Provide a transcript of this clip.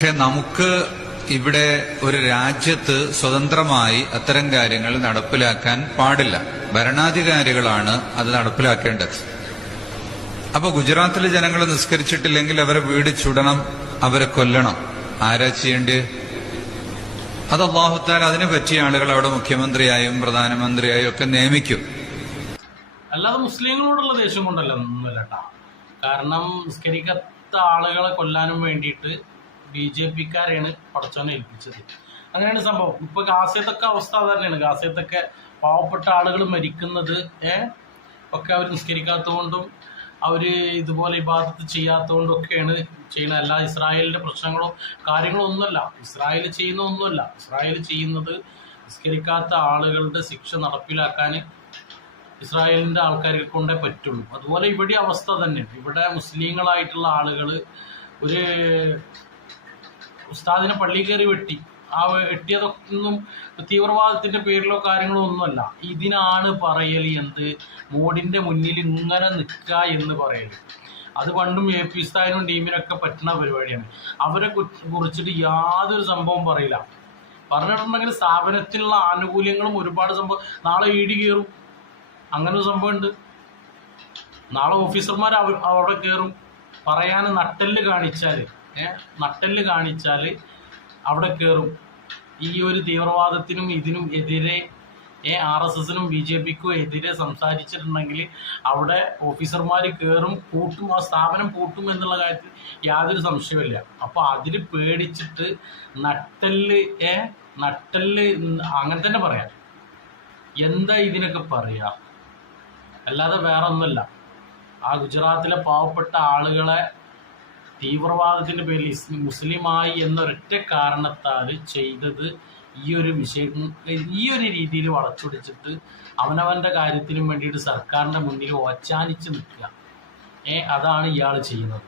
പക്ഷെ നമുക്ക് ഇവിടെ ഒരു രാജ്യത്ത് സ്വതന്ത്രമായി അത്തരം കാര്യങ്ങൾ നടപ്പിലാക്കാൻ പാടില്ല. ഭരണാധികാരികളാണ് അത് നടപ്പിലാക്കേണ്ടത്. അപ്പൊ ഗുജറാത്തിലെ ജനങ്ങൾ നിസ്കരിച്ചിട്ടില്ലെങ്കിൽ അവരെ വീട് ചുടണം, അവരെ കൊല്ലണം. ആരാ ചെയ്യേണ്ടത്? അത് അല്ലാഹു തആല അതിനെ പറ്റിയ ആളുകൾ അവിടെ മുഖ്യമന്ത്രിയായും പ്രധാനമന്ത്രിയായും ഒക്കെ നിയമിക്കും. അല്ലാതെ മുസ്ലിങ്ങളോടുള്ള ദേഷ്യം കൊണ്ടല്ല, ഒന്നുമല്ല കേട്ടോ. കാരണം നിസ്കരിക്കാത്ത ആളുകളെ കൊല്ലാനും വേണ്ടിയിട്ട് BJP-ക്കാരെയാണ് പടച്ചോനെ ഏൽപ്പിച്ചത്. അങ്ങനെയാണ് സംഭവം. ഇപ്പൊ ഗാസയത്തൊക്കെ അവസ്ഥ തന്നെയാണ്. ഗാസയത്തൊക്കെ പാവപ്പെട്ട ആളുകൾ മരിക്കുന്നത് ഒക്കെ അവർ നിസ്കരിക്കാത്തതുകൊണ്ടും അവര് ഇതുപോലെ ഇബാദത്ത് ചെയ്യാത്തതുകൊണ്ടും ഒക്കെയാണ് ചെയ്യുന്നത്. അല്ല ഇസ്രായേലിന്റെ പ്രശ്നങ്ങളോ കാര്യങ്ങളോ ഒന്നുമല്ല. ഇസ്രായേൽ ചെയ്യുന്ന ഒന്നുമല്ല. ഇസ്രായേൽ ചെയ്യുന്നത് നിസ്കരിക്കാത്ത ആളുകളുടെ ശിക്ഷ നടപ്പിലാക്കാൻ ഇസ്രായേലിന്റെ ആൾക്കാരെ കൊണ്ടേ പറ്റുള്ളൂ. അതുപോലെ ഇവിടെ അവസ്ഥ തന്നെ. ഇവിടെ മുസ്ലിങ്ങളായിട്ടുള്ള ആളുകൾ ഒരു ഉസ്താദിനെ പള്ളി കയറി വെട്ടി. ആ വെട്ടിയതൊന്നും തീവ്രവാദത്തിന്റെ പേരിലോ കാര്യങ്ങളോ ഒന്നുമല്ല. ഇതിനാണ് പറയൽ എന്ത്, മോഡിന്റെ മുന്നിൽ ഇങ്ങനെ നിൽക്കുക എന്ന് പറയൽ. അത് പണ്ടും AP ഉസ്താദിനും ടീമിനൊക്കെ പറ്റുന്ന പരിപാടിയാണ്. അവരെ കുറിച്ചിട്ട് യാതൊരു സംഭവം പറയില്ല. പറഞ്ഞിട്ടുണ്ടെങ്കിൽ സ്ഥാപനത്തിലുള്ള ആനുകൂല്യങ്ങളും ഒരുപാട് സംഭവം. നാളെ ED കയറും, അങ്ങനെ ഒരു സംഭവമുണ്ട്. നാളെ ഓഫീസർമാർ അവിടെ കയറും. പറയാൻ നട്ടെല്ല് കാണിച്ചാൽ അവിടെ കയറും. ഈ ഒരു തീവ്രവാദത്തിനും ഇതിനും എതിരെ RSSനും BJP-ക്കും എതിരെ സംസാരിച്ചിട്ടുണ്ടെങ്കിൽ അവിടെ ഓഫീസർമാർ കയറും, പൂട്ടും. ആ സ്ഥാപനം പൂട്ടും എന്നുള്ള കാര്യത്തിൽ യാതൊരു സംശയമില്ല. അപ്പോൾ അതിൽ പേടിച്ചിട്ട് നട്ടെല്ല് അങ്ങനെ തന്നെ പറയാം. എന്താ ഇതിനൊക്കെ പറയാ? അല്ലാതെ വേറെ ഒന്നുമല്ല. ആ ഗുജറാത്തിലെ പാവപ്പെട്ട ആളുകളെ തീവ്രവാദത്തിന്റെ പേരിൽ മുസ്ലിമായി എന്നൊരൊറ്റ കാരണത്താൽ ചെയ്തത് ഈ ഒരു രീതിയിൽ വളച്ചൊടിച്ചിട്ട് അവനവന്റെ കാര്യത്തിനും വേണ്ടിയിട്ട് സർക്കാരിന്റെ മുന്നിൽ ഓച്ചാനിച്ച് നിൽക്കുക. അതാണ് ഇയാൾ ചെയ്യുന്നത്.